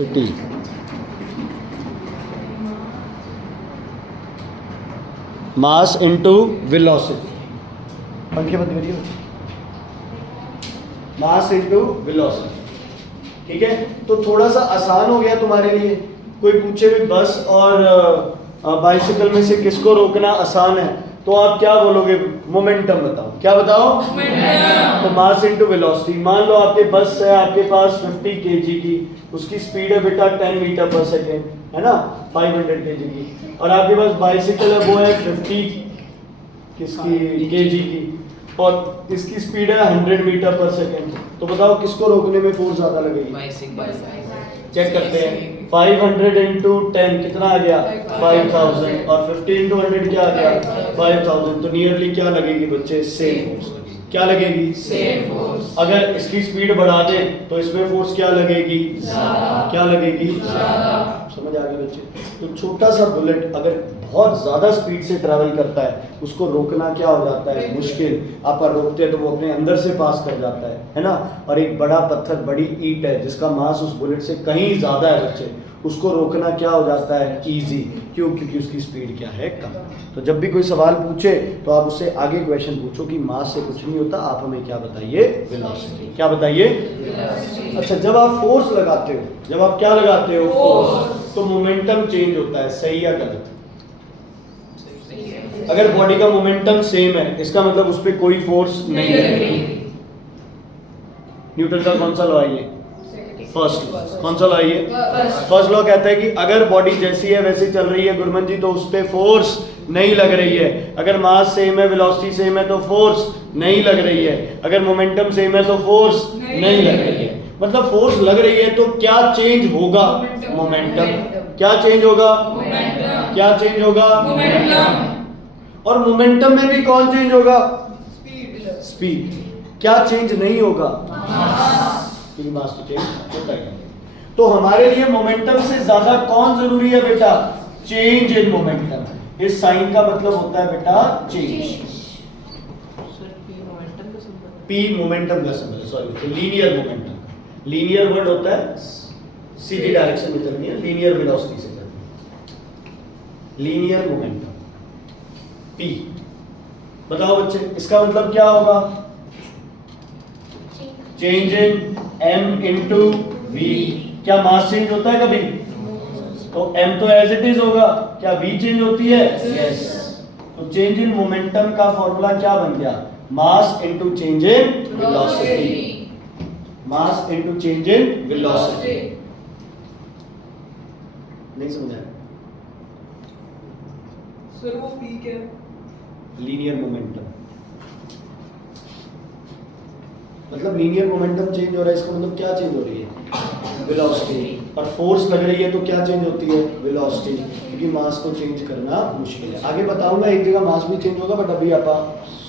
Velocity mass into velocity, पंखे बंद करिए, मास इनटू वेलोसिटी। ठीक है, तो थोड़ा सा आसान हो गया तुम्हारे लिए। कोई पूछे भी बस और बाइसिकल में से किसको रोकना आसान है, तो आप क्या बोलोगे? मोमेंटम बताओ। क्या बताओ? मोमेंटम। तो मास इनटू वेलोसिटी। मान लो आपके बस है, आपके पास 50 kg की, उसकी स्पीड है बेटा 10 मीटर पर सेकेंड, है ना, 500 kg की। और आपके पास बाइसिकल है, वो है 50 किसकी kg की, और इसकी स्पीड है 100 मीटर पर सेकेंड। तो बताओ किसको रोकने में फोर्स ज्यादा लगेगी? चेक करते हैं। 500 इंटू 10 कितना आ गया? 5000। और 50 इंटू 100 क्या आ गया? 5000। तो नियरली क्या लगेगी बच्चे? Same force. क्या लगेगी? Same force. अगर इसकी स्पीड बढ़ा दे तो इसमें फोर्स क्या लगेगी? ज्यादा। क्या लगेगी? ज्यादा। समझ आ गई बच्चे? तो छोटा सा बुलेट अगर बहुत ज्यादा स्पीड से ट्रैवल करता है, उसको रोकना क्या हो जाता है? मुश्किल। आप रोकते हैं तो वो अपने अंदर से पास कर जाता है ना। और एक बड़ा पत्थर, बड़ी ईंट है जिसका मास उस बुलेट से कहीं ज्यादा है बच्चे, उसको रोकना क्या हो जाता है? इजी। क्यों? क्योंकि उसकी स्पीड क्या है? कम। तो जब भी कोई सवाल पूछे तो आप उससे आगे क्वेश्चन पूछो कि मास से कुछ नहीं होता, आप हमें क्या बताइए? वेलोसिटी। क्या बताइए? अच्छा, जब आप फोर्स लगाते हो, जब आप क्या लगाते हो? फोर्स, तो मोमेंटम चेंज होता है, सही या गलत? अगर बॉडी का मोमेंटम सेम है, इसका मतलब उस पर कोई फोर्स नहीं है। न्यूटन का कौन सा लॉ है ये? फर्स्ट। कौन सा लॉ है ये? फर्स्ट लॉ कहता है कि अगर बॉडी जैसी है वैसी चल रही है गुरमन जी, तो उस पर फोर्स नहीं लग रही है। अगर मास सेम है, वेलोसिटी सेम है, तो फोर्स नहीं लग रही है। अगर मोमेंटम सेम है तो फोर्स नहीं लग रही है। मतलब फोर्स लग रही है तो क्या चेंज होगा? मोमेंटम। क्या चेंज होगा? मोमेंटम। क्या चेंज होगा? मोमेंटम। और मोमेंटम में भी कौन चेंज होगा? स्पीड। क्या चेंज नहीं होगा? क्योंकि मास तो चेंज होता है। तो हमारे लिए मोमेंटम से ज्यादा कौन जरूरी है बेटा? Change in momentum. इस साइन का मतलब होता है बेटा चेंज। पी मोमेंटम का symbol, sorry, linear momentum. Linear word होता है सीधी डायरेक्शन में चलनी है, लीनियर वेलोसिटी से चलनी है। Linear momentum P। बताओ बच्चे, इसका मतलब क्या होगा? Change in m into v. क्या मास चेंज होता है कभी? तो m तो एज इट इज होगा। क्या v चेंज होती है? यस। तो चेंज इन मोमेंटम का फॉर्मूला क्या बन गया? Mass into change in velocity. Mass into change in velocity. नहीं समझा? सर वो p क्या है? Linear momentum. मतलब लीनियर मोमेंटम चेंज हो रहा है, इसका मतलब क्या चेंज हो रही है? वेलोसिटी। और फोर्स लग रही है तो क्या चेंज होती है? वेलोसिटी। क्योंकि मास को चेंज करना मुश्किल है। आगे बताऊंगा, एक जगह मास भी चेंज होगा, बट अभी आप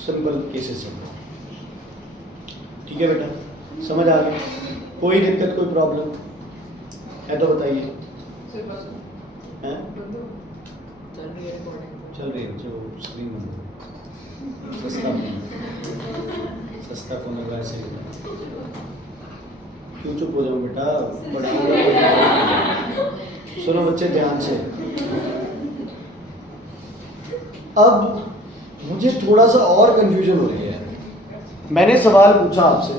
सिंपल केसेस से। ठीक है बेटा, समझ आ गई? कोई दिक्कत, कोई प्रॉब्लम है तो बताइए। हैं? चल रही है जो स्क्रीन में सस्ता कौन लगा? ऐसे क्यों चुप हो जाओ बेटा? सुनो बच्चे ध्यान से। अब मुझे थोड़ा सा और कंफ्यूजन हो रही है। मैंने सवाल पूछा आपसे,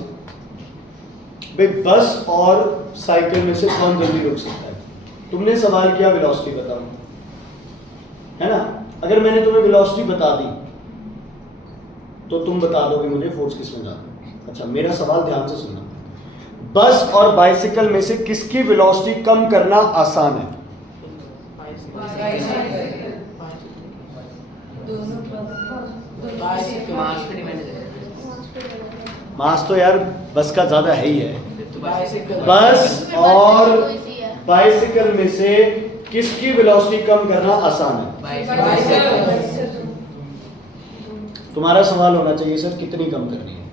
भाई बस और साइकिल में से कौन जल्दी रुक सकता है? तुमने सवाल किया वेलोसिटी बताओ, है ना? अगर मैंने तुम्हें वेलोसिटी बता दी तो तुम बता दोगे मुझे फोर्स किस में ज्यादा है। अच्छा, मेरा सवाल ध्यान से सुनना। बस और बाइसिकल में से किसकी वेलोसिटी कम करना आसान है? मास तो यार बस का ज्यादा है ही है। बस और बाइसिकल में से किसकी वेलोसिटी कम करना आसान है? तुम्हारा सवाल होना चाहिए सर कितनी कम करनी है?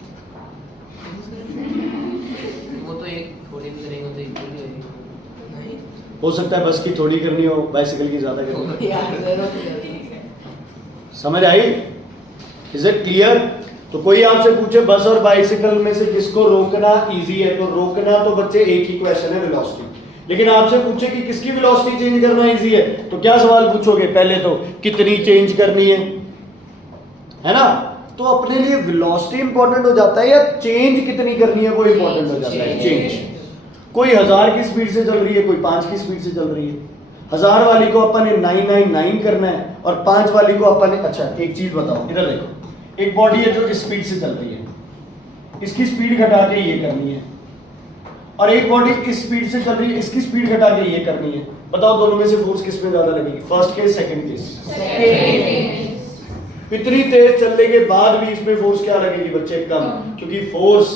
वो तो एक थोड़ी भी करेंगे तो इक्वल ही होगी। हो सकता है बस की थोड़ी करनी हो, बाइसिकल की ज्यादा करनी हो। समझ आई? Is it clear? तो कोई आपसे पूछे बस और बाइसिकल में से किसको रोकना इजी है, तो रोकना तो बच्चे एक ही क्वेश्चन है वेलोसिटी, लेकिन आपसे पूछे कि किसकी वेलोसिटी चेंज करना इजी है, तो क्या सवाल पूछोगे? पहले तो कितनी चेंज करनी है ना? तो अपने लिए वेलोसिटी इंपॉर्टेंट हो जाता है या चेंज कितनी करनी है वो इंपॉर्टेंट हो जाता है? चेंज। कोई 1000 की स्पीड से चल रही है, कोई 5 की स्पीड से चल रही है। 1000 वाली को अपन ने 999 करना है और 5 वाली को अपन ने, अच्छा एक चीज बताओ, इधर देखो, एक बॉडी है जो इस स्पीड से चल रही है, इसकी स्पीड घटा के ये करनी है, और एक बॉडी इस स्पीड से चल रही है, इसकी स्पीड घटा के ये करनी है। बताओ दोनों में से फोर्स किस में ज्यादा लगेगी? First case, second case? इतनी तेज चलने के बाद भी इसमें फोर्स क्या लगेगी बच्चे? कम, क्योंकि फोर्स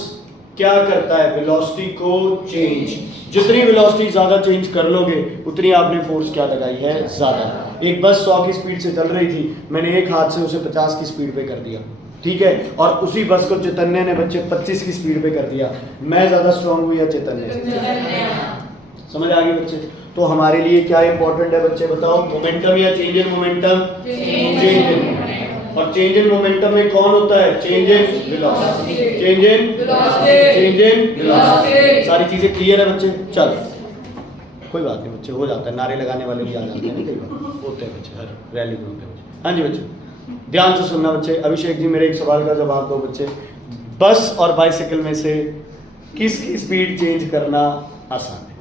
क्या करता है? वेलोसिटी को चेंज। जितनी वेलोसिटी ज्यादा चेंज कर लोगे उतनी आपने फोर्स क्या लगाई है? ज्यादा। एक बस 100 की स्पीड से चल रही थी, मैंने एक हाथ से उसे 50 की स्पीड पे कर दिया, ठीक है, और उसी बस को चैतन्य ने बच्चे 25 की स्पीड पे कर दिया। मैं ज्यादा स्ट्रांग हुई या चैतन्य? समझ आ गई बच्चे? तो हमारे लिए क्या इंपॉर्टेंट है बच्चे बताओ? मोमेंटम या change in momentum? Change in. और चेंज इन मोमेंटम में कौन होता है? Change in velocity. Change in velocity, change in velocity. सारी चीजें क्लियर है बच्चे? चल कोई बात नहीं बच्चे, हो जाता है, नारे लगाने वाले भी आ जाते हैं, कई बार होते हैं बच्चे, हर रैली में होते हैं बच्चे। हाँ जी बच्चे, ध्यान से सुनना बच्चे। अभिषेक जी मेरे एक सवाल का जवाब दो बच्चे। बस और बाइसिकल में से किसकी स्पीड चेंज करना आसान है?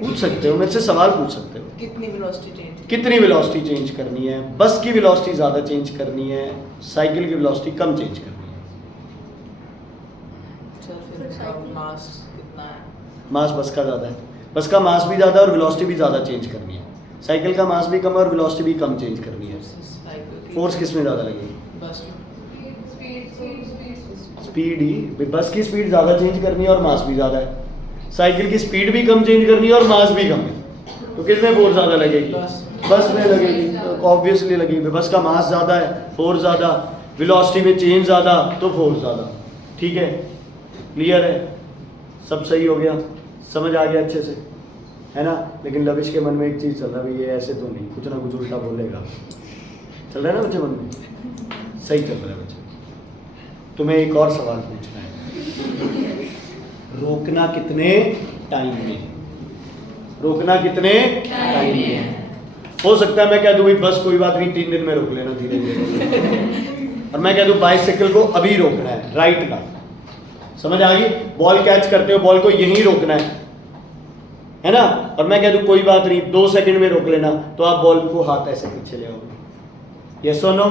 पूछ सकते हो, मेरे से सवाल पूछ सकते हो। कितनी वेलोसिटी चेंज? कितनी वेलोसिटी चेंज करनी है? बस की वेलोसिटी ज्यादा चेंज करनी है, साइकिल की वेलोसिटी कम चेंज करनी है? सर फिर इसका मास कितना है? मास बस का ज्यादा है, बस का मास भी ज्यादा है और वेलोसिटी भी ज्यादा चेंज करनी है। साइकिल का मास भी कम है और वेलोसिटी भी कम चेंज करनी है। फोर्स किस में ज्यादा लगेगी? बस स्पीड ही, बस की स्पीड ज्यादा चेंज करनी है और मास भी ज्यादा है। साइकिल की स्पीड भी कम चेंज करनी है और मास भी कम है, तो किसमें फोर्स ज्यादा लगेगी? बस में लगेगी, ऑब्वियसली लगेगी। बस का मास ज्यादा है, फोर्स ज्यादा, वेलोसिटी में चेंज ज्यादा, तो फोर्स ज्यादा। ठीक है, क्लियर है, सब सही हो गया, समझ आ गया अच्छे से, है ना? लेकिन लविश के मन में एक चीज चल रहा है, ये ऐसे तो नहीं, कुछ ना कुछ उल्टा बोलेगा। चल रहा है ना बच्चे मन में? सही चल रहा है बच्चे। तुम्हें एक और सवाल पूछना है, रोकना कितने टाइम में? रोकना कितने टाइम में? हो सकता है मैं कह दूं भाई बस कोई बात नहीं, 3 दिन में रोक लेना धीरे धीरे, और मैं कह दूं बाइसिकल को अभी रोकना है, राइट ना? समझ आ गई? बॉल कैच करते हो, बॉल को यहीं रोकना है ना? और मैं कह दूं कोई बात नहीं 2 सेकंड में रोक लेना, तो आप बॉल को हाथ ऐसे पीछे ले आओगे। यस और नो?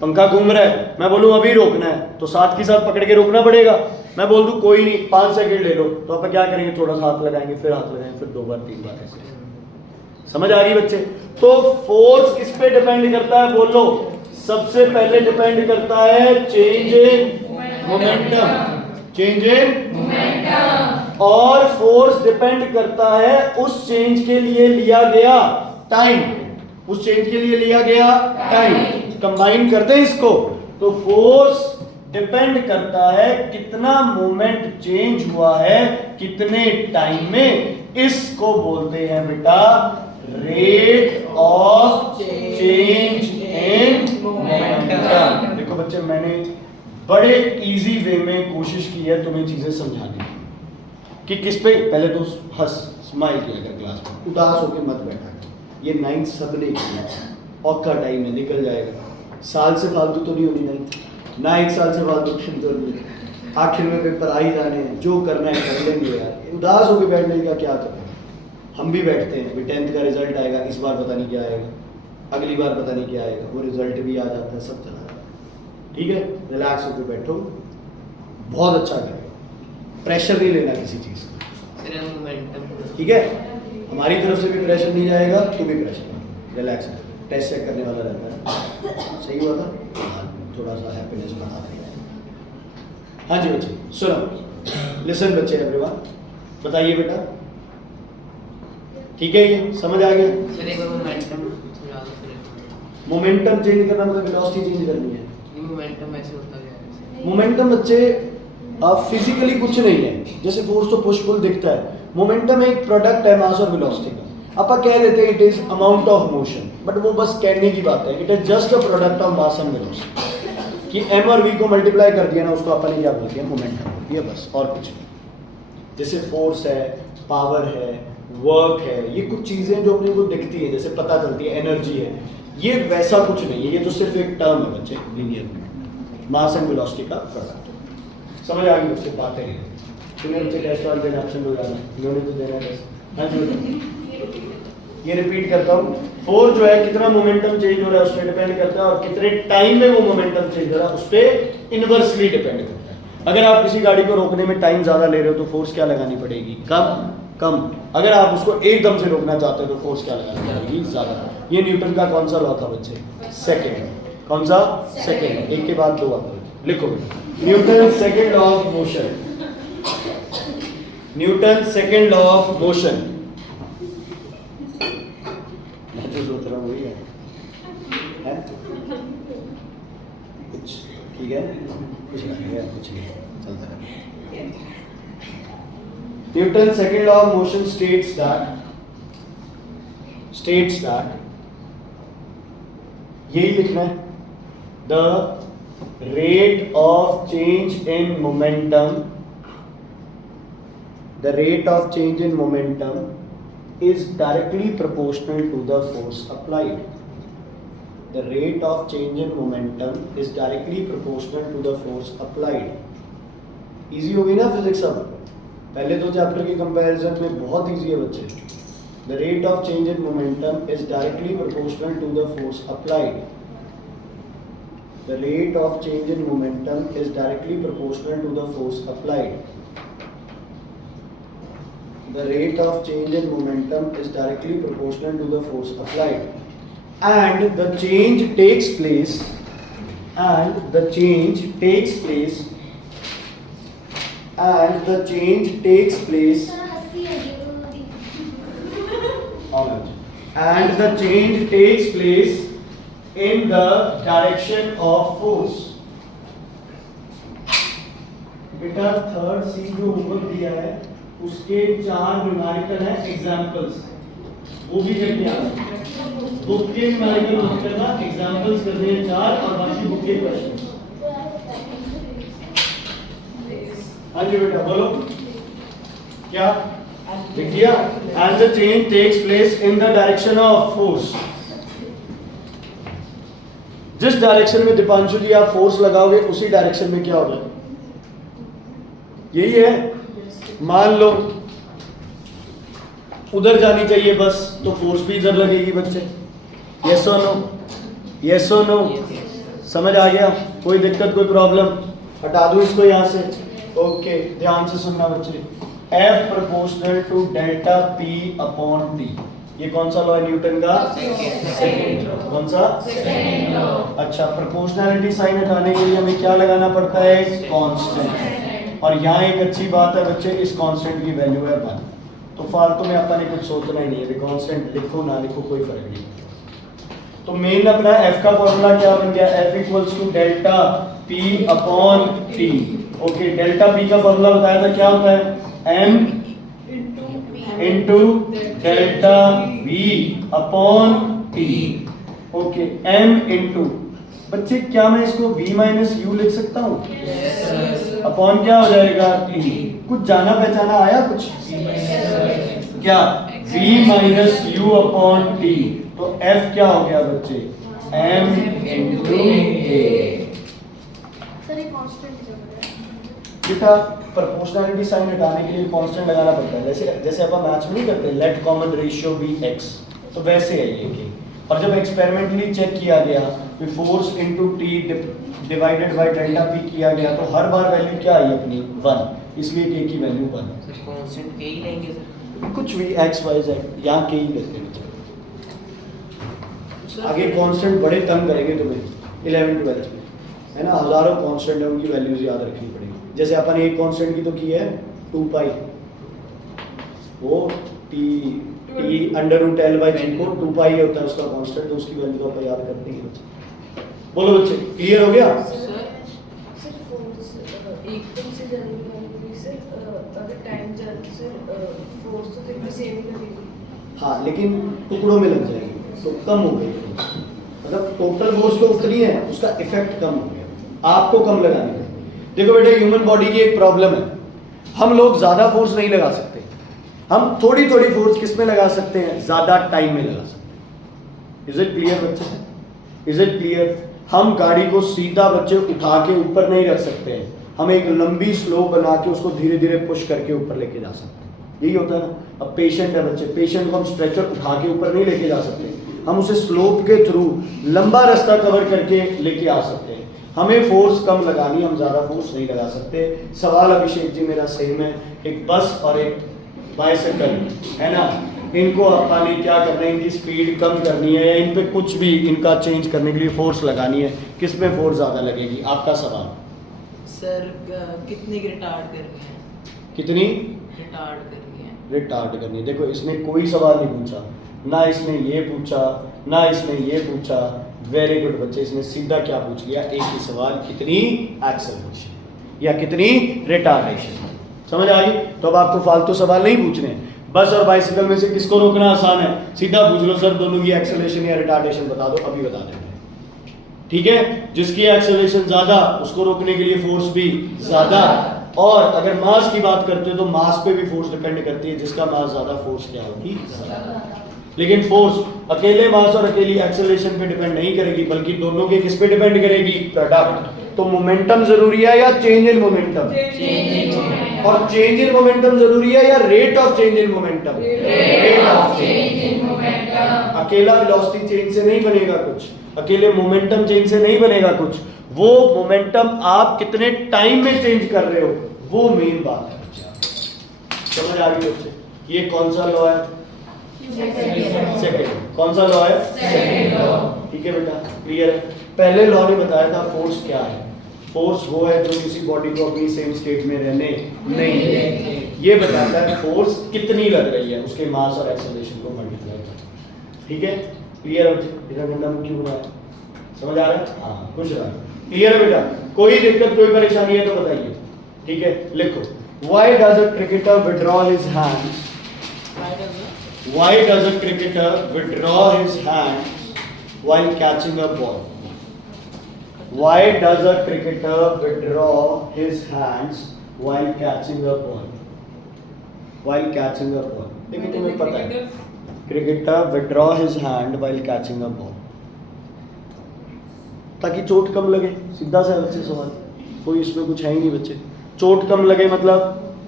पंखा घूम रहा है, मैं बोलूं अभी रोकना है, तो साथ के साथ पकड़ के रोकना पड़ेगा। मैं बोल दूं कोई नहीं 5 सेकंड ले लो, तो आप क्या करेंगे? थोड़ा सा हाथ लगाएंगे, फिर हाथ लगाएंगे, फिर 2 बार 3 बार ऐसे। समझ आ रही बच्चे? तो फोर्स किस पे डिपेंड करता है बोलो? सबसे पहले डिपेंड करता है change in momentum, change in momentum, और फोर्स डिपेंड करता है उस चेंज के लिए लिया गया टाइम, उस चेंज के लिए लिया गया टाइम। कंबाइन करते हैं इसको, तो फोर्स डिपेंड करता है कितना मोमेंट चेंज हुआ है कितने टाइम में। इसको बोलते हैं बेटा rate of change in momentum. देखो बच्चे, मैंने बड़े इजी वे में कोशिश की है तुम्हें चीजें समझाने की कि किस पे। पहले तो हंस, स्माइल किया कर क्लास में, उदास होकर मत बैठा। ये 9th सबने किया, औखा टाइम है, निकल जाएगा। साल से फालतू तो नहीं होनी नहीं ना, 1 साल से फालतू तो नहीं, आखिर में पेपर आ ही जाने हैं, जो करना है कर लेंगे यार। उदास होकर बैठने का क्या करना है? हम भी बैठते हैं, 10th का रिजल्ट आएगा, इस बार पता नहीं क्या आएगा, अगली बार पता नहीं क्या आएगा, वो रिजल्ट भी आ जाता है, सब चला जाता है। ठीक है, रिलैक्स होकर बैठो, बहुत अच्छा करेगा, प्रेशर नहीं लेना किसी चीज़ का। ठीक है, हमारी तरफ से भी प्रेशर नहीं जाएगा, तू भी प्रेशर नहीं, रिलैक्स, टेस्ट चेक करने वाला रहता है। सही हुआ था, थोड़ा सा हैप्पीनेस बढ़ा देगा। हाँ जी बच्चे सुनो, लिसन बच्चे एवरीवन, बताइए बेटा, ठीक है, ये समझ आ गया? मोमेंटम चेंज करना मतलब वेलोसिटी चेंज करनी है। मोमेंटम ऐसे होता है, मोमेंटम बच्चे फिजिकली कुछ नहीं है, जैसे फोर्स तो पुश पुल दिखता है। मोमेंटम एक प्रोडक्ट है मास और वेलोसिटी का। आप कह देते हैं it is amount of motion, but वो बस कहने की बात है, it is just a product of mass and velocity. कि m और v को मल्टीप्लाई कर दिया ना, उसको अपन ने क्या बोल दिया? मोमेंटम बोल दिया, बस और कुछ नहीं। जैसे फोर्स है, पावर है, वर्क है, ये कुछ चीज़ें जो अपने को दिखती है, जैसे पता चलती है एनर्जी है, ये वैसा कुछ नहीं है, ये तो सिर्फ एक टर्म है बच्चे, लीनियर मास एंड वेलोसिटी का प्रोडक्ट। समझ आ गई मुझसे बातें हैं, तुम्हें बच्चे टेस्ट वाले दिन एब्सेंट हो जाना, इन्होंने तो देना टेस्ट। हाँ जी, ये रिपीट करता हूँ, फोर्स जो है कितना मोमेंटम चेंज हो रहा है उस पर डिपेंड करता है, और कितने टाइम में वो मोमेंटम चेंज हो रहा है उस पर इनवर्सली डिपेंड करता है। अगर आप किसी गाड़ी को रोकने में टाइम ज़्यादा ले रहे हो तो फोर्स क्या लगानी पड़ेगी? कम। अगर आप उसको एकदम से रोकना चाहते हो तो फोर्स क्या लगानी पड़ेगी? ज़्यादा। ये न्यूटन का कौन सा लॉ था बच्चे? सेकेंड। कौन सा? सेकेंड। एक के बाद दो आता है, लिखो Newton second law of motion. Newton second law of motion, मैं जो सोच रहा हूँ वही है? कुछ ठीक है, कुछ नहीं है, कुछ नहीं चलता है। Newton's second law of motion states that यही लिखना है, the rate of change in momentum is directly proportional to the force applied. The rate of change in momentum is directly proportional to the force applied. Easy हो गई ना physics? अब पहले दो chapter की कंपैरिजन में बहुत इजी है बच्चे। The rate of change in momentum is directly proportional to the force applied. The rate of change in momentum is directly proportional to the force applied. The rate of change in momentum is directly proportional to the force applied. And the change takes place. In the direction of force. बेटा third C जो homework दिया है उसके 4 numerical है examples, वो भी करके आना। बुक के न्यूमेरिकल मत करना, एग्जांपल्स करने हैं 4 और बाकी बुक के क्वेश्चन। हाँ जी बेटा बोलो क्या लिख दिया? And the change takes place in the direction of force. जिस डायरेक्शन में दीपांशु जी आप फोर्स लगाओगे उसी डायरेक्शन में क्या होगा? यही है। मान लो उधर जानी चाहिए बस, तो फोर्स भी इधर लगेगी बच्चे। यस और नो? यस और नो? समझ आ गया? कोई दिक्कत, कोई प्रॉब्लम? हटा दो इसको यहाँ से। ओके, ध्यान से सुनना बच्चे। F proportional to delta P upon T, ये कौन सा लॉ है न्यूटन का? सेकेंड। कौन सा? Second law. अच्छा, प्रोपोर्शनैलिटी साइन हटाने के लिए हमें क्या लगाना पड़ता है? कांस्टेंट। और यहाँ एक अच्छी बात है बच्चे, इस कांस्टेंट की वैल्यू है 1, तो फालतू में अपन ने कुछ सोचना ही नहीं है, कांस्टेंट लिखो ना लिखो कोई फर्क नहीं। तो मेन अपना F का फॉर्मूला क्या बन गया? F equals to delta P upon T। Okay, delta P का फॉर्मूला बताया था, क्या होता है? M into delta V upon T। Okay, M into, बच्चे क्या मैं इसको V माइनस U लिख सकता हूँ? अपॉन क्या हो जाएगा? T। कुछ जाना पहचाना आया कुछ? क्या? V minus U upon T। तो F क्या हो गया बच्चे? M into A। बेटा प्रोपोर्शनैलिटी साइन हटाने के लिए कांस्टेंट लगाना पड़ता है, जैसे अपन मैथ्स में नहीं करते let common ratio be x, तो वैसे है ये कि। और जब एक्सपेरिमेंटली चेक किया गया कि force into T divided by delta P किया गया, तो हर बार वैल्यू क्या आई अपनी? 1, इसलिए k की वैल्यू 1। सर कांस्टेंट के ही लेंगे सर? कुछ भी x y z, यहाँ k ही लेते हैं। आगे कांस्टेंट बड़े तंग करेंगे तुम्हें 11 12 में, है ना? हजारों कांस्टेंट है, उनकी वैल्यूज याद रखनी पड़ेगी। जैसे अपन एक कांस्टेंट की तो की है 2 पाई, वो t under root l by g को 2 पाई होता है उसका कांस्टेंट, तो उसकी वैल्यू तो अपन याद करते हैं बच्चे। बोलो बच्चे, क्लियर हो गया? एकदम से अगर टाइम जाते सर फोर्स तो फिर भी सेम ही लगेगी। हाँ, लेकिन टुकड़ों में लग जाएगी तो कम हो गई, मतलब टोटल फोर्स तो उतनी है, उसका इफेक्ट कम हो गया, आपको कम लगानी है। देखो बेटे, ह्यूमन बॉडी की एक प्रॉब्लम है, हम लोग ज्यादा फोर्स नहीं लगा सकते, हम थोड़ी थोड़ी फोर्स किस में लगा सकते हैं, ज्यादा टाइम में लगा सकते हैं। इज इट क्लियर बच्चे, इज इट क्लियर? हम गाड़ी को सीधा बच्चे उठा के ऊपर नहीं रख सकते हैं, हम एक लंबी स्लो बना के उसको धीरे धीरे पुश करके ऊपर लेके जा सकते हैं, यही होता है ना। अब पेशेंट है बच्चे, पेशेंट को हम स्ट्रेचर उठा के ऊपर नहीं लेके जा सकते, हम उसे स्लोप के थ्रू लंबा रास्ता कवर करके लेके आ सकते हैं। हमें फोर्स कम लगानी, हम ज्यादा फोर्स नहीं लगा सकते। सवाल अभिषेक जी मेरा सही में, एक बस और एक बाइसिकल है ना, इनको अपने क्या करना है, इनकी स्पीड कम करनी है या इन पे कुछ भी इनका चेंज करने के लिए फोर्स लगानी है, किस में फोर्स ज्यादा लगेगी? आपका सवाल। सर कितनी रिटार्ड करनी है? कितनी रिटार्ड करनी है? रिटार्ड करनी है। देखो इसने कोई सवाल नहीं पूछा, ना इसने ये पूछा ना इसने ये पूछा। वेरी गुड बच्चे, इसने सीधा क्या पूछ लिया, एक ही सवाल, कितनी एक्सेलरेशन या कितनी रिटार्डेशन। समझ आ गई? तो अब आपको फालतू सवाल नहीं पूछने। बस और बाइसिकल में से किसको रोकना आसान है, सीधा पूछ लो सर दोनों की एक्सेलरेशन या रिटार्डेशन बता दो, अभी बता देते हैं। ठीक है, जिसकी एक्सेलरेशन ज्यादा उसको रोकने के लिए फोर्स भी ज्यादा। और अगर मास की बात करते हो तो मास पे भी फोर्स डिपेंड करती है, जिसका मास ज्यादा फोर्स क्या होगी, ज्यादा। लेकिन फोर्स अकेले मास और अकेली एक्सेलरेशन पे डिपेंड नहीं करेगी, बल्कि दोनों के किस पे डिपेंड करेगी, प्रोडक्ट। तो मोमेंटम जरूरी है या चेंज इन मोमेंटम? और चेंज इन मोमेंटम जरूरी है या rate of change in momentum? Rate of change in momentum. अकेला वेलोसिटी चेंज से नहीं बनेगा कुछ, अकेले मोमेंटम चेंज से नहीं बनेगा कुछ, वो मोमेंटम आप कितने टाइम में चेंज कर रहे हो, वो मेन बात है। समझ आ गई बच्चे? ये कौन सा लॉ है? सेकंड। कौन सा लॉ है? Second law. ठीक है बेटा, क्लियर है? पहले लॉ ने बताया था फोर्स क्या है, फोर्स वो है जो किसी बॉडी को अपनी सेम स्टेट में रहने नहीं देती। ये बताता है फोर्स कितनी लग रही है, उसके मास और एक्सेलरेशन को मल्टीप्लाई कर। ठीक है, क्लियर है बच्चे? इधर गंदा में क्यों है, समझ आ रहा है? हाँ, खुश रहा। क्लियर है बेटा? कोई दिक्कत कोई परेशानी है तो बताइए। ठीक है, लिखो, why does a cricketer withdraw his hands? Why does a cricketer withdraw his hands while catching a ball? Why does a cricketer withdraw his hands while catching a ball? While catching a ball. देखिए तुम्हें पता है, cricketer withdraw his hand while catching a ball. ताकि चोट कम लगे, सीधा सा बच्चे सवाल, कोई इसमें कुछ है ही नहीं बच्चे। चोट कम लगे मतलब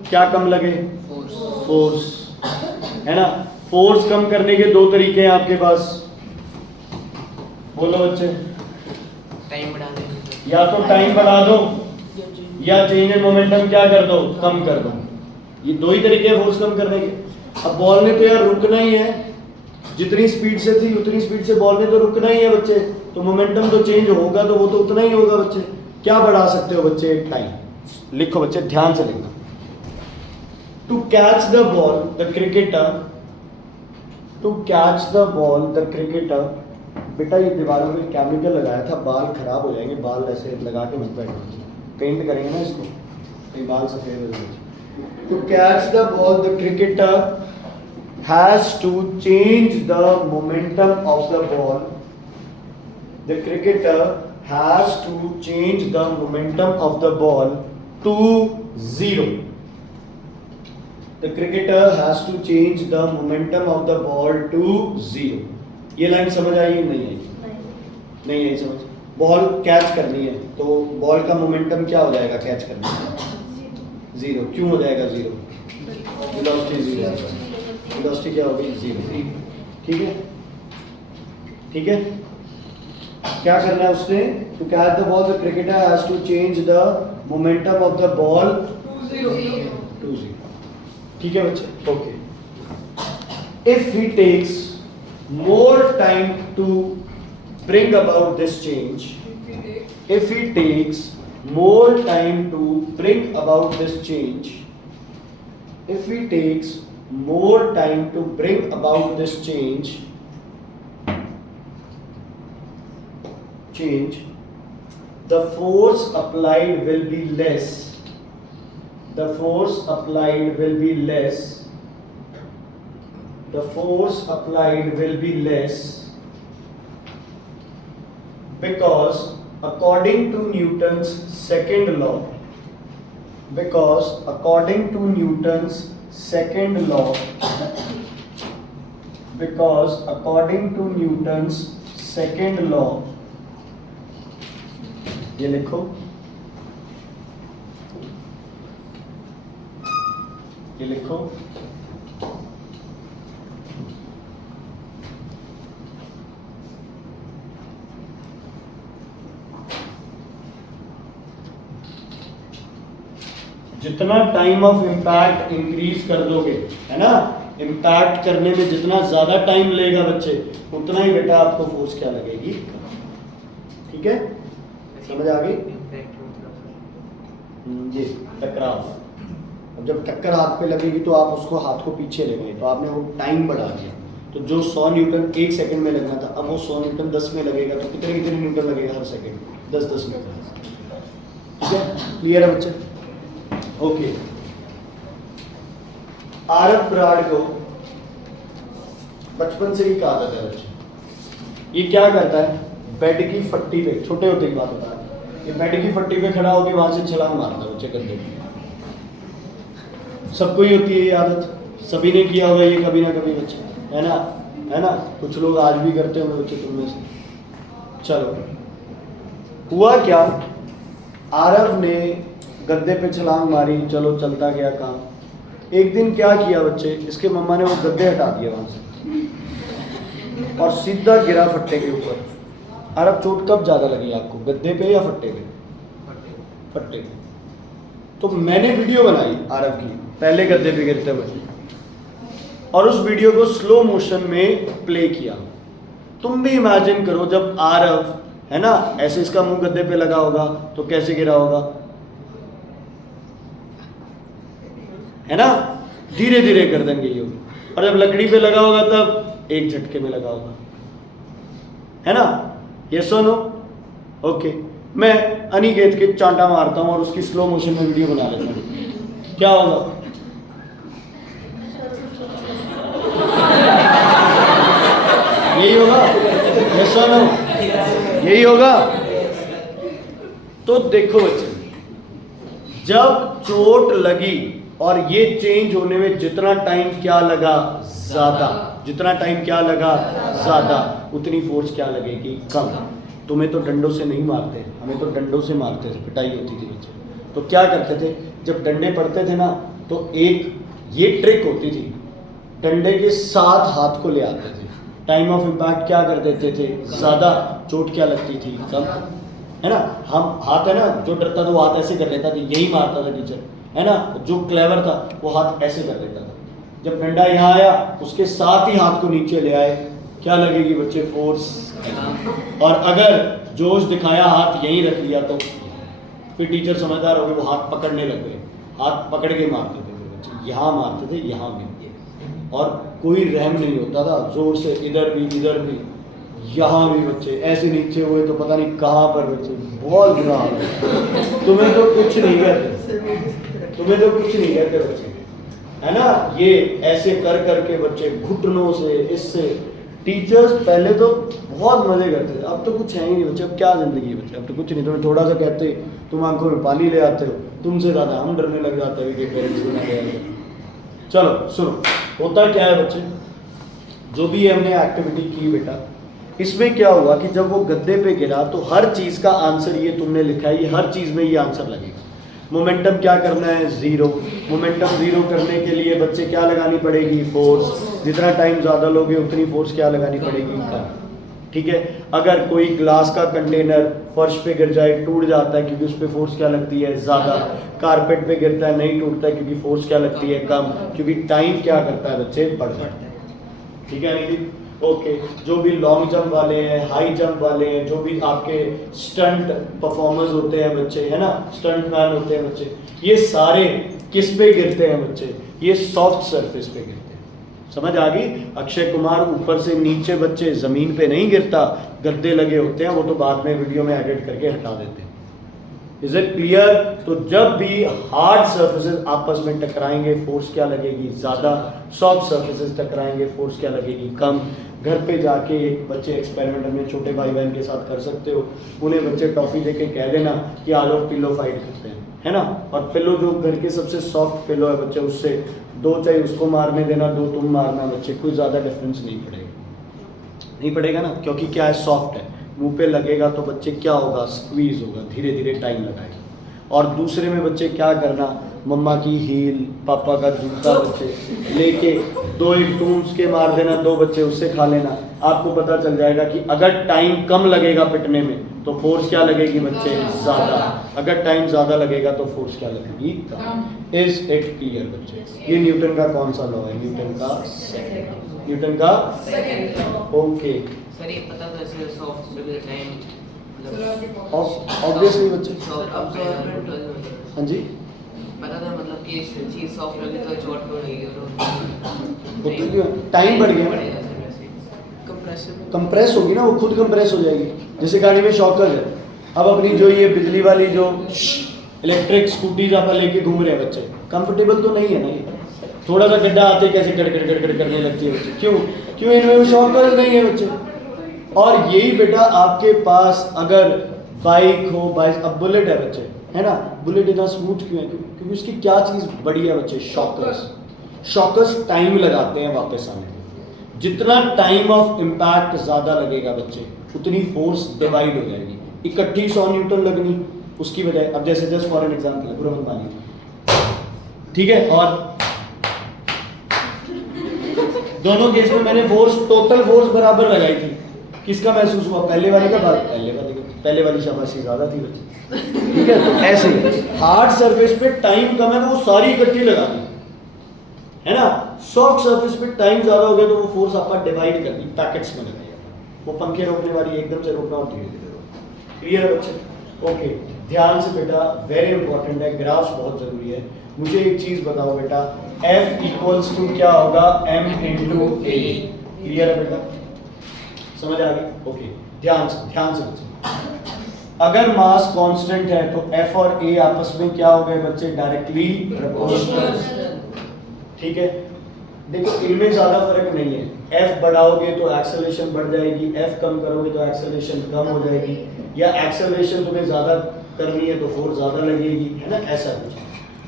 क्या कम लगे? फोर्स, है ना। फोर्स कम करने के दो तरीके हैं आपके पास, बोलो बच्चे। टाइम बढ़ा देंगे, या तो टाइम बढ़ा दो या चेंज इन मोमेंटम क्या कर दो, कम कर दो। ये दो ही तरीके हैं फोर्स कम करने के। अब बॉल ने तो यार रुकना ही है, जितनी स्पीड से थी उतनी स्पीड से बॉल ने तो रुकना ही है बच्चे, तो मोमेंटम तो चेंज होगा तो वो तो उतना ही होगा बच्चे। क्या बढ़ा सकते हो बच्चे? टाइम। लिखो बच्चे, ध्यान से लिखना। To catch the ball the cricketer, to catch the ball the cricketer. बेटा ये दीवारों में केमिकल लगाया था, बाल खराब हो जाएंगे, बाल ऐसे लगा के मत बैठो, पेंट करेंगे ना इसको, ये बाल सफेद हो जाएंगे। To catch the ball the cricketer has to change the momentum of the ball. The cricketer has to change the momentum of the ball to 0. The cricketer has to change the momentum of the ball to 0. ये line समझ आई नहीं आई? नहीं आई समझ। Ball catch करनी है तो ball का momentum क्या हो जाएगा कैच करने में? 0। क्यों हो जाएगा 0? वेलोसिटी 0, वेलोसिटी क्या होगी? 0। ठीक है, ठीक है। क्या करना है उसने? To catch the ball the cricketer has to change the momentum of the ball to 0। ठीक है बच्चे, okay. If he takes more time to bring about this change, if he takes more time to bring about this change, if he takes more time to bring about this change, the force applied will be less. The force applied will be less. The force applied will be less because according to Newton's second law, because according to Newton's second law, because according to Newton's second law, ये लिखो, ये लिखो, जितना time of impact increase कर दोगे, है ना, impact करने में जितना ज्यादा टाइम लेगा बच्चे, उतना ही बेटा आपको फोर्स क्या लगेगी, ठीक है, समझ आ गई। इम्पैक्ट मतलब ये टकराव, अब जब टक्कर हाथ पे लगेगी तो आप उसको हाथ को पीछे ले गए, तो आपने वो टाइम बढ़ा दिया, तो जो 100 न्यूटन 1 सेकंड में लगना था, अब वो 100 न्यूटन 10 में लगेगा, तो कितने कितने न्यूटन लगेगा हर सेकंड, 10 न्यूटन, ठीक है, क्लियर है बच्चे, ओके। आरएफ ब्राड को बचपन से ही कहा जाता है बच्चे, ये क्या करता है, बेड की फट्टी पे, छोटे होते की बात बता रहा हूं, ये बेड की फट्टी पे खड़ा होकर वहां से छलांग मारता है बच्चे गद्दे पे, सबको ही होती है ये आदत, सभी ने किया होगा ये कभी ना कभी बच्चे, है ना, है ना, कुछ लोग आज भी करते होंगे बच्चे तुम में से। चलो, हुआ क्या, आरव ने गद्दे पे छलांग मारी, चलो चलता गया काम। एक दिन क्या किया बच्चे, इसके मम्मा ने वो गद्दे हटा दिए वहां से और सीधा गिरा फट्टे के ऊपर। आरव चोट कब ज्यादा लगी आपको, गद्दे पे या फट्टे पे? फट्टे पे। तो मैंने वीडियो बनाई आरव की पहले गद्दे पे गिरते हुए और उस वीडियो को स्लो मोशन में प्ले किया। तुम भी इमेजिन करो, जब आरव, है ना, ऐसे इसका मुंह गद्दे पे लगा होगा तो कैसे गिरा होगा, है ना, धीरे धीरे गर्दन गई होगी, और जब लकड़ी पे लगा होगा तब एक झटके में लगा होगा, है ना, ये सुनो, ओके। मैं अनिकेत के चांटा मारता हूं और उसकी स्लो मोशन में वीडियो बना लेता हूं, क्या होगा? यही होगा, ये सुनो, यही होगा। तो देखो बच्चे, जब चोट लगी और ये चेंज होने में जितना टाइम क्या लगा, ज्यादा, जितना टाइम क्या लगा ज्यादा, उतनी फोर्स क्या लगेगी, कम। तुम्हें तो डंडों से नहीं मारते, हमें तो डंडों से मारते थे, पिटाई होती थी बच्चे। तो क्या करते थे, जब डंडे पड़ते थे ना, तो एक ये ट्रिक होती थी, डंडे के साथ हाथ को ले आते थे, टाइम ऑफ इम्पैक्ट क्या कर देते थे, ज्यादा, चोट क्या लगती थी, कम, है ना। हम हाथ, है ना, जो डरता था वो हाथ ऐसे कर लेता था, यही मारता था टीचर, है ना, जो क्लेवर था वो हाथ ऐसे कर लेता था। जब डंडा यहाँ आया उसके साथ ही हाथ को नीचे ले आए, क्या लगेगी बच्चे, फोर्स। और अगर जोश दिखाया, हाथ यहीं रख लिया, तो फिर टीचर समझदार हो गए, वो हाथ पकड़ने लग गए, हाथ पकड़ के मारते थे बच्चे, यहाँ मारते थे, यहाँ भी, और कोई रहम नहीं होता था, जोर से इधर भी यहाँ भी बच्चे ऐसे नीचे हुए तो पता नहीं कहाँ पर बच्चे, बहुत बुरा हाल है। तुम्हें तो कुछ नहीं कहते, तुम्हें तो कुछ नहीं कहते बच्चे, है ना। ये ऐसे कर करके बच्चे घुटनों से, इससे टीचर्स पहले तो बहुत मजे करते थे, अब तो कुछ है ही नहीं बच्चे, अब क्या जिंदगी है बच्चे, अब तो कुछ नहीं। तुम्हें थोड़ा सा कहते तुम आंखों में पानी ले आते हो, तुमसे ज़्यादा हम डरने लग जाते हैं कि पेरेंट्स को ना ले आए। चलो सुनो, होता क्या है बच्चे, जो भी हमने एक्टिविटी की बेटा, इसमें क्या हुआ कि जब वो गद्दे पे गिरा तो हर चीज़ का आंसर ये तुमने लिखा है, ये हर चीज़ में ये आंसर लगेगा। मोमेंटम क्या करना है, जीरो। मोमेंटम जीरो करने के लिए बच्चे क्या लगानी पड़ेगी, फोर्स। जितना टाइम ज़्यादा लोगे उतनी फोर्स क्या लगानी पड़ेगी, कम। ठीक है। अगर कोई ग्लास का कंटेनर फर्श पे गिर जाए, टूट जाता है क्योंकि उस पर फोर्स क्या लगती है, ज़्यादा। कारपेट पे गिरता है, नहीं टूटता है क्योंकि फोर्स क्या लगती है, कम। क्योंकि टाइम क्या करता है बच्चे, बढ़ जाता है। ठीक है निखिल, ओके। जो भी लॉन्ग जंप वाले हैं, हाई जंप वाले हैं, जो भी आपके स्टंट परफॉर्मर्स होते हैं बच्चे, है ना, स्टंट मैन होते हैं बच्चे, ये सारे किस पे गिरते हैं बच्चे, ये सॉफ्ट सरफेस पे गिरते हैं। समझ आ गई। अक्षय कुमार ऊपर से नीचे बच्चे जमीन पे नहीं गिरता, गद्दे लगे होते हैं, वो तो बाद में वीडियो में एडिट करके हटा देते हैं। Is it clear? तो जब भी हार्ड सर्फेसेस आपस में टकराएंगे फोर्स क्या लगेगी? ज़्यादा। सॉफ्ट सर्फेसेस टकराएंगे फोर्स क्या लगेगी? कम। घर पे जाके बच्चे एक्सपेरिमेंट अपने छोटे भाई बहन के साथ कर सकते हो। उन्हें बच्चे टॉफी देके कह देना कि आ जाओ पिलो फाइट करते हैं, है ना? और पिलो जो घर के सबसे सॉफ्ट पिलो है बच्चे, उससे दो चाहिए उसको मारने देना, दो तुम मारना बच्चे, कोई ज़्यादा डिफरेंस नहीं पड़ेगा। नहीं पड़ेगा ना, क्योंकि क्या है, सॉफ्ट है। मुंह पे लगेगा तो बच्चे क्या होगा? स्क्वीज होगा, धीरे धीरे टाइम लगाएगा। और दूसरे में बच्चे क्या करना, मम्मा की हील, पापा का जूता बच्चे लेके दो एक टूम्स के मार देना, दो बच्चे उससे खा लेना। आपको पता चल जाएगा कि अगर टाइम कम लगेगा पिटने में तो फोर्स क्या लगेगी बच्चे? ज़्यादा। अगर टाइम ज़्यादा लगेगा तो फोर्स क्या लगेगी? कम। इज इट क्लियर बच्चे? ये न्यूटन का कौन सा लॉ है? न्यूटन का सेकंड। न्यूटन का सेकंड। ओके। सर ये पता था सर सॉफ्ट टाइम ऑब्वियसली बच्चे। हाँ जी, पता था मतलब कि चीज सॉफ्ट लगे तो चोट तो लगेगी वो तो क्यों? टाइम बढ़ गया ना, कंप्रेशन कंप्रेस होगी ना, वो खुद कंप्रेस हो जाएगी। जैसे गाड़ी में शॉकर्स है, अब अपनी जो ये बिजली वाली जो इलेक्ट्रिक स्कूटीज आप लेके घूम रहे हैं बच्चे, कंफर्टेबल तो नहीं है ना ये। थोड़ा सा गड्ढा आते कैसे गड़गड़ गड़गड़ करने लगती है बच्चे, क्यों? क्यों? इनमें शॉकर्स नहीं है बच्चे। और यही बेटा आपके पास अगर बाइक हो, बाइक, अब बुलेट है बच्चे, है ना? बुलेट इतना स्मूथ क्यों है? क्योंकि उसकी क्या चीज़ बड़ी है बच्चे? शॉकर्स। शॉकर्स टाइम लगाते हैं वापस आने में। जितना टाइम ऑफ इम्पैक्ट ज़्यादा लगेगा बच्चे, उतनी फोर्स डिवाइड हो जाएगी। इकट्ठी 100 न्यूटन लगनी, उसकी बजाय अब जैसे जस्ट फॉर एन एग्जाम्पल, पूरा मत मानिए, ठीक है? और दोनों केस में मैंने फोर्स, टोटल फोर्स बराबर लगाई थी। किसका महसूस हुआ? पहले वाले का? पहले वाली शाबाशी ज़्यादा थी बच्चे, ठीक है? तो ऐसे हार्ड सरफेस पे टाइम कम है तो वो सारी इकट्ठी लगा दी, है ना? सॉफ्ट सरफेस पे टाइम ज़्यादा हो गया तो वो फोर्स आपका डिवाइड कर दी, पैकेट्स में लगाई। वो पंखे रोकने वाली एकदम से रोकना और धीरे धीरे रोकना। क्लियर है बच्चे? ओके, ध्यान से बेटा, वेरी इंपॉर्टेंट है, ग्राफ्स बहुत जरूरी है। मुझे एक चीज बताओ बेटा, F इक्वल्स टू क्या होगा? M इंटू ए। क्लियर है बेटा? समझ आ गई? ओके, ध्यान से बच्चे, अगर मास कांस्टेंट है तो F और A आपस में क्या हो गए बच्चे? Directly proportional. ठीक है, देखो इनमें ज्यादा फर्क नहीं है। F बढ़ाओगे तो एक्सेलरेशन बढ़ जाएगी, F कम करोगे तो एक्सेलरेशन कम हो जाएगी, या एक्सेलरेशन तुम्हें ज्यादा करनी है तो फोर्स ज्यादा लगेगी, है ना? ऐसा कुछ।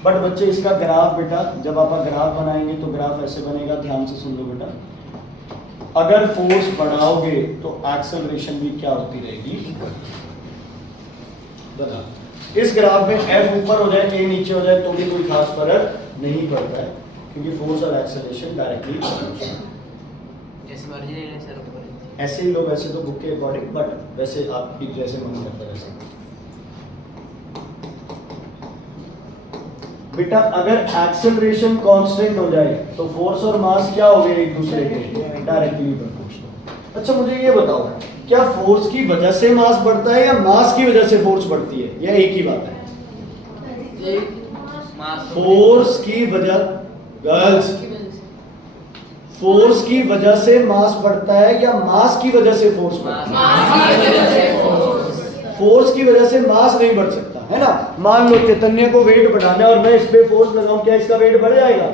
बट बच्चे इसका ग्राफ बेटा, जब आप ग्राफ बनाएंगे तो ग्राफ ऐसे बनेगा, ध्यान से सुन लो बेटा। अगर फोर्स बढ़ाओगे तो एक्सेलरेशन भी क्या होती रहेगी? बता, इस ग्राफ में F ऊपर हो जाए, A नीचे हो जाए तो भी कोई खास फर्क नहीं पड़ता है, क्योंकि फोर्स और एक्सेलरेशन डायरेक्टली जैसे मर्जी ले लें सर ऊपर। ऐसे ही लोग, ऐसे तो बुक के अकॉर्डिंग, बट वैसे आपकी जैसे मन करता है वैसे। बेटा अगर एक्सेलरेशन कांस्टेंट हो जाए तो फोर्स और मास क्या हो गए? एक दूसरे के डायरेक्टली प्रोपोर्शनल। अच्छा मुझे ये बताओ, क्या फोर्स की वजह से मास बढ़ता है या मास की वजह से फोर्स बढ़ती है? यह एक ही बात है। फोर्स की वजह, गर्ल्स, फोर्स की वजह से मास बढ़ता है या मास की वजह से फोर्स बढ़ता है? फोर्स की वजह से मास नहीं बढ़ सकता, है ना? मान लो चैतन्य को वेट बढ़ाना है और मैं इस पे फोर्स लगाऊं, क्या इसका वेट बढ़ जाएगा?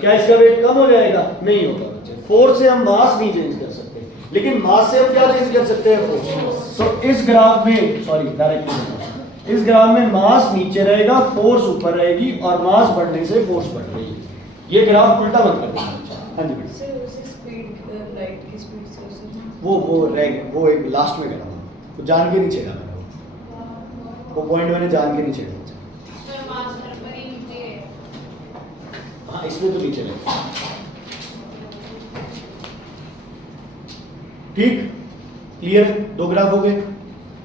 क्या इसका वेट कम हो जाएगा? नहीं होगा बच्चे। फोर्स से हम मास नहीं चेंज कर सकते, लेकिन मास से हम क्या चेंज कर सकते हैं? फोर्स। तो इस ग्राफ में, सॉरी डायरेक्टली, इस ग्राफ में मास नीचे रहेगा, फोर्स ऊपर रहेगी, और मास बढ़ने से फोर्स बढ़ रही है। ये ग्राफ उल्टा मत कर देना। हाँ जी बेटा। सर उसी स्पीड, लाइट की स्पीड से वो रह गया, वो एक लास्ट में करा, वो जान के नहीं छेड़ा मैंने, वो पॉइंट मैंने जान के नहीं छेड़ा। हाँ इसमें तो नीचे है, ठीक? क्लियर? दो ग्राफ हो गए।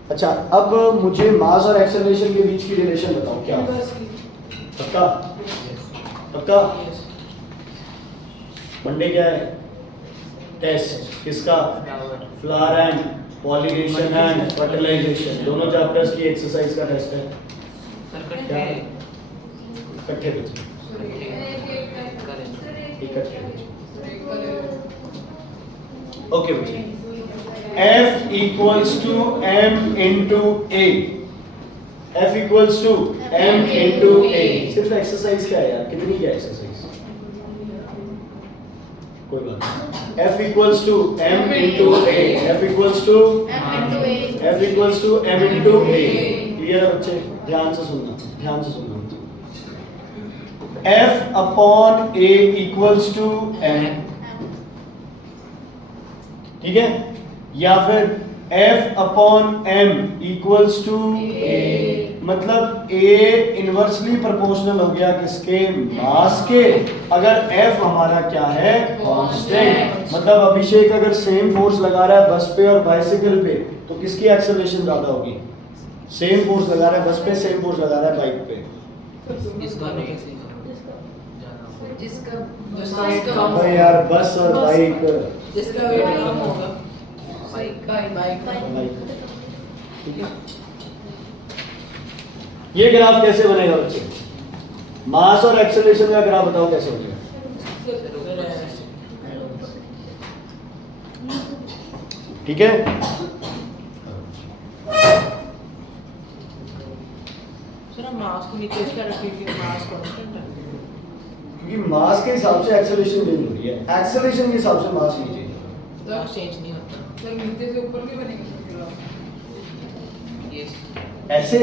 अच्छा अब मुझे मास और एक्सेलरेशन के बीच की रिलेशन बताओ, क्या? पक्का? पक्का? मंडे क्या है? टेस्ट किसका? Flower and pollination and fertilisation, दोनों चैप्टर्स की एक्सरसाइज का टेस्ट है। इकट्ठे बच्चे, ओके बच्चे, F equals to M into A। F equals to M into A। सिर्फ एक्सरसाइज क्या है यार, कितनी क्या एक्सरसाइज, कोई बात नहीं। F equals to M into A, F equals to F equals to M into A। Clear है बच्चे, ध्यान से सुनना, ध्यान से सुनना। F upon A equals to M, ठीक है, या फिर F upon M equals to A। मतलब A इनवर्सली प्रोपोर्शनल हो गया किसके, मास के, अगर F हमारा क्या है, कांस्टेंट। मतलब अभिषेक अगर सेम फोर्स लगा रहा है बस पे और बाइसिकल पे, तो किसकी एक्सेलरेशन ज्यादा होगी, सेम फोर्स लगा रहा है बस पे, सेम फोर्स लगा रहा है बाइक पे। इसका नहीं जिसका वेट कम अबे यार बस और बाइक, जिसका वेट कम होगा बाइक ठीक है। ये ग्राफ कैसे बनेगा बच्चे, मास और एक्सेलरेशन का ग्राफ बताओ कैसे बनेगा। ठीक है, सर मास को नीचे इसका रखिए, मास कांस्टेंट है क्योंकि मास के हिसाब से एक्सेलरेशन चेंज हो रही है, एक्सेलरेशन के हिसाब से मास नहीं चेंज। मास चेंज नहीं होता। सर नीचे से ऊपर भी बनेगा यस ऐसे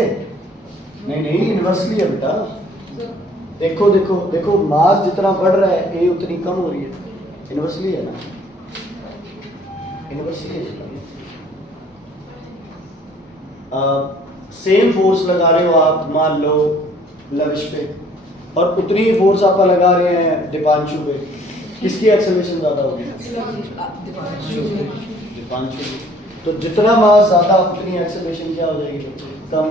नहीं नहीं, इनवर्सली है बेटा। सर देखो देखो देखो, मास जितना बढ़ रहा है ए उतनी कम हो रही है, इनवर्सली है ना, इनवर्सली है। सेम फोर्स लगा रहे हो आप, मान लो लविश पे, और उतनी ही फोर्स आप लगा रहे हैं दीपांशु पे, किसकी एक्सेलरेशन ज्यादा होगी, दीपांशु की। तो जितना मास ज्यादा उतनी एक्सेलरेशन क्या हो जाएगी कम,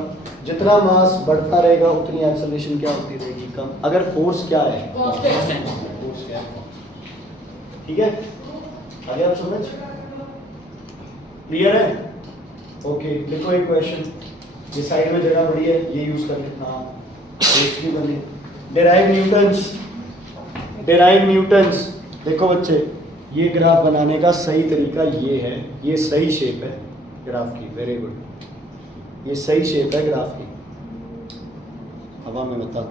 जितना मास बढ़ता रहेगा उतनी एक्सेलरेशन क्या होती रहेगी, कम। अगर फोर्स क्या है, कांस्टेंट फोर्स क्या है, ठीक है। आगे आप समझ क्लियर है, ओके। देखो एक क्वेश्चन, ये साइड में जगह पड़ी है, ये यूज कर लेते। हाँ टेस्ट भी बने, डेराइव न्यूटन्स, डेराइव न्यूटन्स। देखो बच्चे, ये ग्राफ बनाने का सही तरीका ये है, ये सही शेप है ग्राफ की, वेरी गुड, ये सही शेप है ग्राफ की। हवा में बता,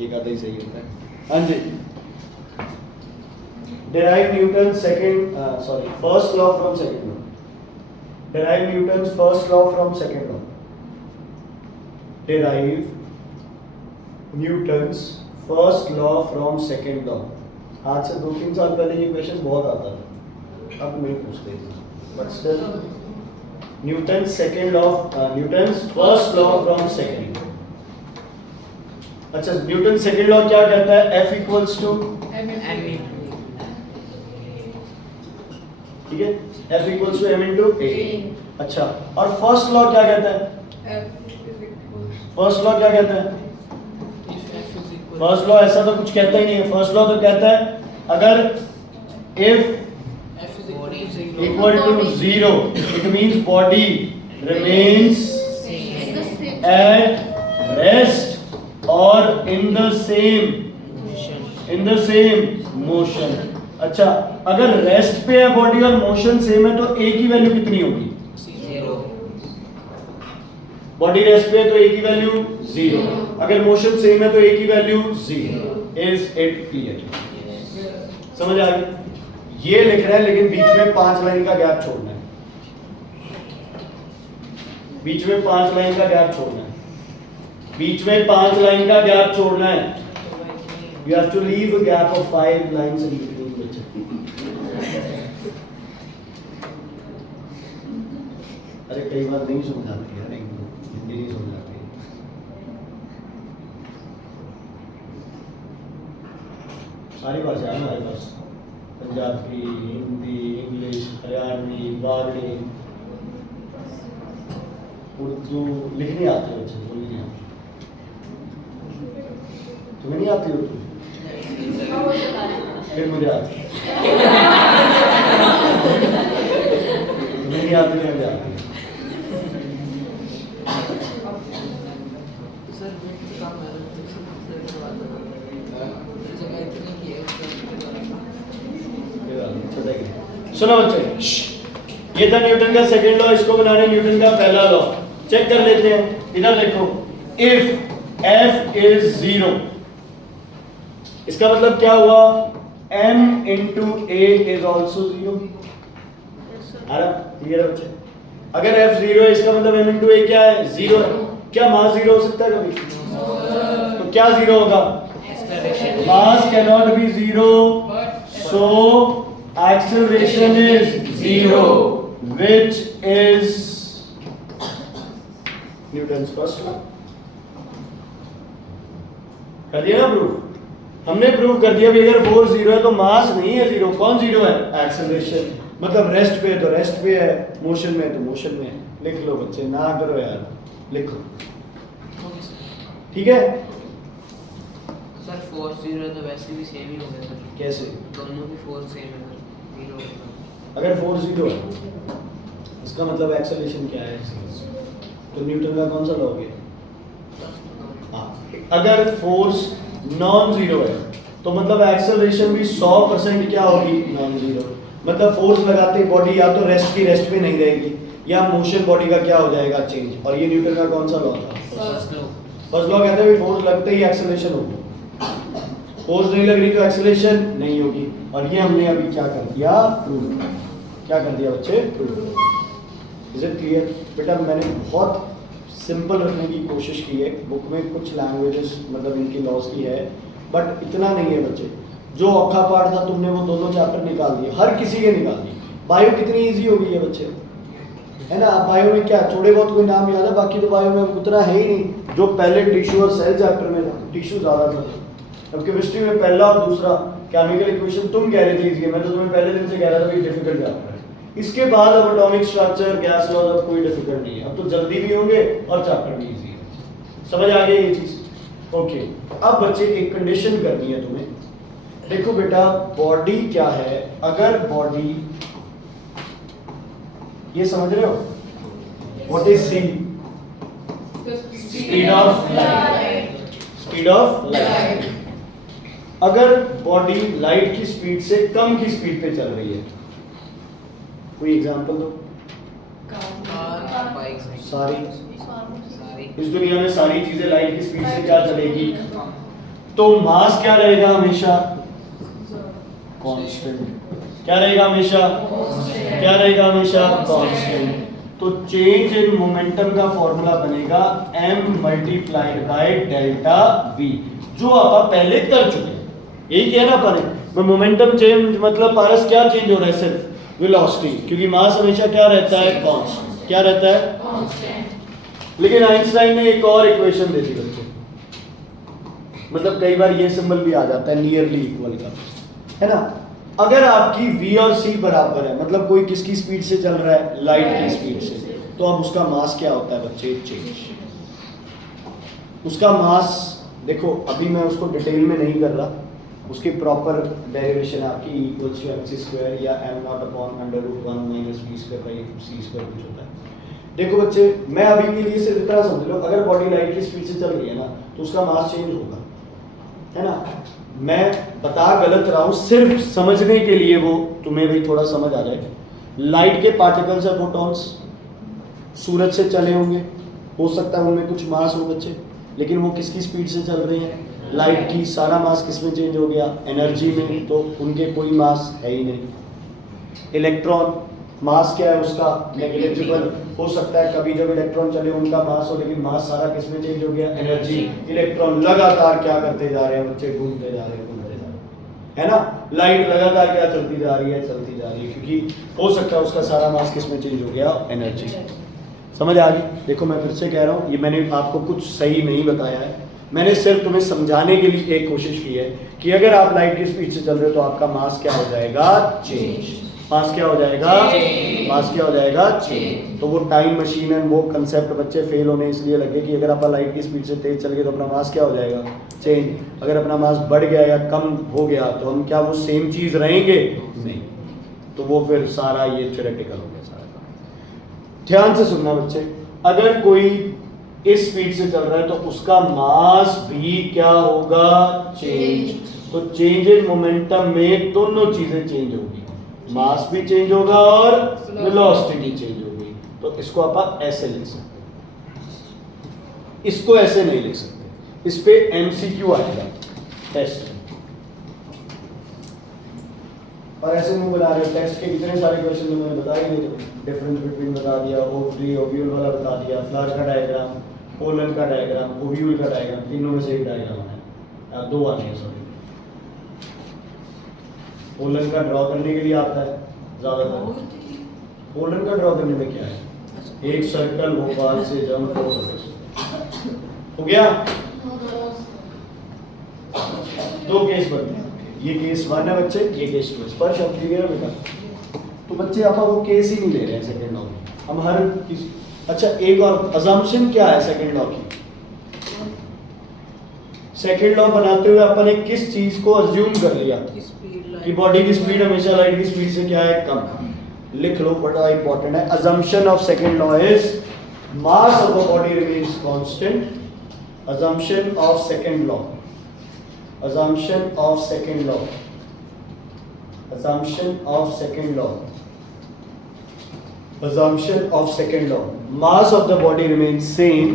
एक आधा ही सही होता है। हाँ जी, derive Newton's first law from second law. Derive Newton's first law from second law. Derive Newton's first law from second law. आज से 2-3 साल पहले ये क्वेश्चन बहुत आता था, अब नहीं पूछते, but still Newton's second law, Newton's first law from second. अच्छा, Newton's second law क्या कहता है, F equals to, ठीक है, F equals to m into a। अच्छा, और फर्स्ट लॉ क्या कहता है, फर्स्ट लॉ क्या कहता है, फर्स्ट लॉ ऐसा तो कुछ कहता ही नहीं है। फर्स्ट लॉ तो कहता है अगर if equal to 0 it means body remains at rest or in the same motion। अच्छा, अगर रेस्ट पे है बॉडी और मोशन सेम है तो ए की वैल्यू कितनी होगी, 0। बॉडी रेस्ट पे है तो ए की वैल्यू 0, अगर मोशन सेम है तो ए की वैल्यू 0। इज इट क्लियर, समझ आ गई। ये लिख रहा है लेकिन बीच में 5 लाइन का गैप छोड़ना है, बीच में 5 लाइन का गैप छोड़ना है, बीच में 5 लाइन का गैप छोड़ना है। You have to leave a gap of 5 lines in between। अरे कई बार नहीं समझ आती यार, हिंदी नहीं समझ आती। सारी भाषाएं हमारे पास, पंजाबी, हिंदी, इंग्लिश, हरियाणवी, बागड़ी, उर्दू लिखनी आती है, बच्चे बोलनी नहीं आती। तुम्हें नहीं आती उर्दू, फिर मुझे आती है। तुम्हें नहीं आती, मुझे आती है। सर वेट कम है जगह इतनी की है। सुनो बच्चे, ये था न्यूटन का सेकंड लॉ, इसको बनाने न्यूटन का पहला लॉ। चेक कर लेते हैं, इधर देखो, इफ एफ इज 0, इसका मतलब क्या हुआ, m into A is also 0। Clear है बच्चे? अगर f 0 है इसका मतलब m इंटू ए क्या है, 0 है। क्या मास 0 हो सकता है कभी? तो क्या 0 होगा? मास can not be 0, so acceleration is 0, which is Newton's first law. कर दिया ना प्रूफ? हमने प्रूव कर दिया भी अगर फोर्स 0 है तो मास नहीं है 0। कौन 0 है? एक्सेलरेशन। मतलब रेस्ट पे है तो रेस्ट पे है, मोशन में है तो मोशन में है। लिख लो बच्चे, ना करो यार, लिखो। ठीक है? सर फोर्स 0 है तो वैसे भी सेम ही हो गया सर। कैसे? दोनों की फोर्स सेम है सर, 0 होगा। अगर फोर्स 0 है इसका मतलब एक्सेलरेशन क्या है? तो न्यूटन का कौन सा लॉ हो गया? हाँ, अगर फोर्स नॉन जीरो है तो मतलब एक्सेलरेशन भी 100% क्या होगी? Non zero. मतलब फोर्स लगाते ही बॉडी या तो रेस्ट की रेस्ट पे नहीं रहेगी, या मोशन बॉडी का क्या हो जाएगा? चेंज। और ये न्यूटन का कौन सा लॉ था? फर्स्ट लॉ कहता है फोर्स लगते ही एक्सेलरेशन होगी, फोर्स नहीं लग रही तो एक्सेलरेशन नहीं होगी। और ये हमने अभी क्या कर दिया? प्रूव। क्या कर दिया बच्चे? प्रूव। Is it clear? बेटा मैंने बहुत सिंपल रखने की कोशिश की है, बुक में कुछ लैंग्वेजेस मतलब इनकी लॉस की है, बट इतना नहीं है बच्चे। जो औखा पार्ट था तुमने वो दोनों चैप्टर निकाल दिए, हर किसी के निकाल दिए। बायो कितनी इजी हो गई है बच्चे, है ना? बायो में क्या थोड़े बहुत कोई नाम याद है, बाकी तो बायो में उतना है ही नहीं। जो पहले टिश्यू और सेल चैप्टर में था, टिश्यू ज़्यादा था। अब केमिस्ट्री में पहला और दूसरा केमिकल इक्वेशन तुम कह रहे थे इजी है, मैं तो तुम्हें पहले दिन से कह रहा था कि डिफिकल्ट चैप्टर है। इसके बाद अब एटॉमिक स्ट्रक्चर, गैस लॉज, अब कोई डिफिकल्ट नहीं है। अब तो जल्दी भी होंगे और चैप्टर भी इजी है। समझ आ गई ये चीज? ओके। अब बच्चे एक कंडीशन करनी है तुम्हें। देखो बेटा, बॉडी क्या है? अगर बॉडी, ये समझ रहे हो what is c? Speed of light. Speed of light. अगर बॉडी लाइट की स्पीड से कम की स्पीड पे चल रही है, कोई एग्जांपल दो। कार, बाइक, सारी इस दुनिया में सारी चीजें लाइट की स्पीड से क्या चलेगी? तो मास क्या रहेगा हमेशा? कांस्टेंट। क्या रहेगा हमेशा? क्या रहेगा हमेशा? कांस्टेंट। तो चेंज इन मोमेंटम का फॉर्मूला बनेगा m multiplied by delta v, जो आप पहले कर चुके हैं। यही किया ना अपन। मोमेंटम चेंज मतलब पारस क्या चेंज हो रहा है? सिर्फ वेलोसिटी, क्योंकि मास हमेशा क्या रहता है? कांस्टेंट। क्या रहता है? कांस्टेंट। लेकिन आइंस्टाइन ने एक और इक्वेशन दे दी बच्चों, मतलब कई बार ये सिंबल भी आ जाता है नियरली इक्वल का, है ना? अगर आपकी v और c बराबर है, मतलब कोई किसकी स्पीड से चल रहा है? लाइट की स्पीड से, तो अब उसका मास क्या होता है बच्चे? चेंज। उसका मास देखो, अभी मैं उसको डिटेल में नहीं कर रहा, उसकी प्रॉपर डेरिवेशन आपकी इक्वल्स टू mc स्क्वायर या m naught upon under root 1 minus v square by c square कुछ होता है। देखो बच्चे, मैं अभी के लिए सिर्फ इतना समझ लो, अगर बॉडी लाइट की स्पीड से चल रही है ना तो उसका मास चेंज होगा, है ना? मैं बता गलत रहा हूँ, सिर्फ समझने के लिए, वो तुम्हें भी थोड़ा समझ आ जाए। लाइट के पार्टिकल्स है फोटॉन्स, सूरज से चले होंगे, हो सकता है उनमें कुछ मास हो बच्चे, लेकिन वो किसकी स्पीड से चल रहे हैं? लाइट की। सारा मास किस में चेंज हो गया? एनर्जी में, तो उनके कोई मास है ही नहीं। इलेक्ट्रॉन मास क्या है उसका? नेग्लिजिबल। हो सकता है कभी जब इलेक्ट्रॉन चले उनका मास हो, लेकिन मास सारा किस में चेंज हो गया? एनर्जी। इलेक्ट्रॉन लगातार क्या करते जा रहे हैं बच्चे? घूमते जा रहे हैं, घूमते जा रहे हैं, है ना? लाइट लगातार क्या चलती जा रही है? चलती जा रही है, क्योंकि हो सकता है उसका सारा मास किस में चेंज हो गया? एनर्जी। समझ आ गई? देखो मैं फिर से कह रहा हूँ, ये मैंने आपको कुछ सही नहीं बताया है, मैंने सिर्फ तुम्हें समझाने के लिए एक कोशिश की है कि अगर आप लाइट की स्पीड से चल रहे हो तो आपका मास क्या हो जाएगा? चेंज। मास क्या हो जाएगा? मास क्या हो जाएगा? चेंज। तो वो टाइम मशीन एंड वो कंसेप्ट बच्चे फेल होने इसलिए लगे कि अगर आप लाइट की स्पीड से तेज चल गए तो अपना मास क्या हो जाएगा? चेंज। अगर अपना मास बढ़ गया या कम हो गया तो हम क्या वो सेम चीज रहेंगे? नहीं। तो वो फिर सारा ये थ्योरेटिकल हो गया सारा काम। ध्यान से सुनना बच्चे, अगर कोई इस स्पीड से चल रहा है तो उसका मास भी क्या होगा? चेंज। तो चेंज इन मोमेंटम में दोनों चीजें चेंज होगी, मास भी चेंज होगा और वेलोसिटी भी चेंज होगी। तो इसको आप ऐसे लिख सकते हैं, इसको ऐसे नहीं लिख सकते, इस पे MCQ आएगा टेस्ट। और ऐसे मुंह बना रहे हो, टेस्ट के कितने सारे क्वेश्चन मैंने बता ही दिए, डिफरेंस बिटवीन बता दिया, ओवरी ओव्यूल वाला बता दिया, फ्लावर का डायग्राम, पोलन का डायग्राम, ओव्यूल का डायग्राम, तीनों में से एक डायग्राम है, या दो आने हैं सॉरी। पोलन का ड्रॉ करने के लिए आता है ज्यादातर। पोलन का ड्रॉ करने में क्या है, एक सर्कल भोपाल से जंप हो गया। दो केस बनते हैं, ये केस 1 है बच्चे, ये केस 2 है। स्पर्श अब क्लियर है बेटा? तो बच्चे आप वो केस ही नहीं ले रहे हैं सेकंड लॉ में, हम हर अच्छा एक और अजम्पशन क्या है सेकंड लॉ की? सेकंड लॉ बनाते हुए अपन ने किस चीज को अज्यूम कर लिया कि बॉडी की स्पीड हमेशा लाइट की स्पीड से क्या है, कम। लिख लो, बड़ा इंपॉर्टेंट है। assumption of second law is mass of the body remains constant। assumption of second law, assumption of second law, assumption of second law, assumption of second law, mass of the body remains same,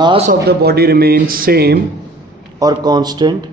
mass of the body remains same or constant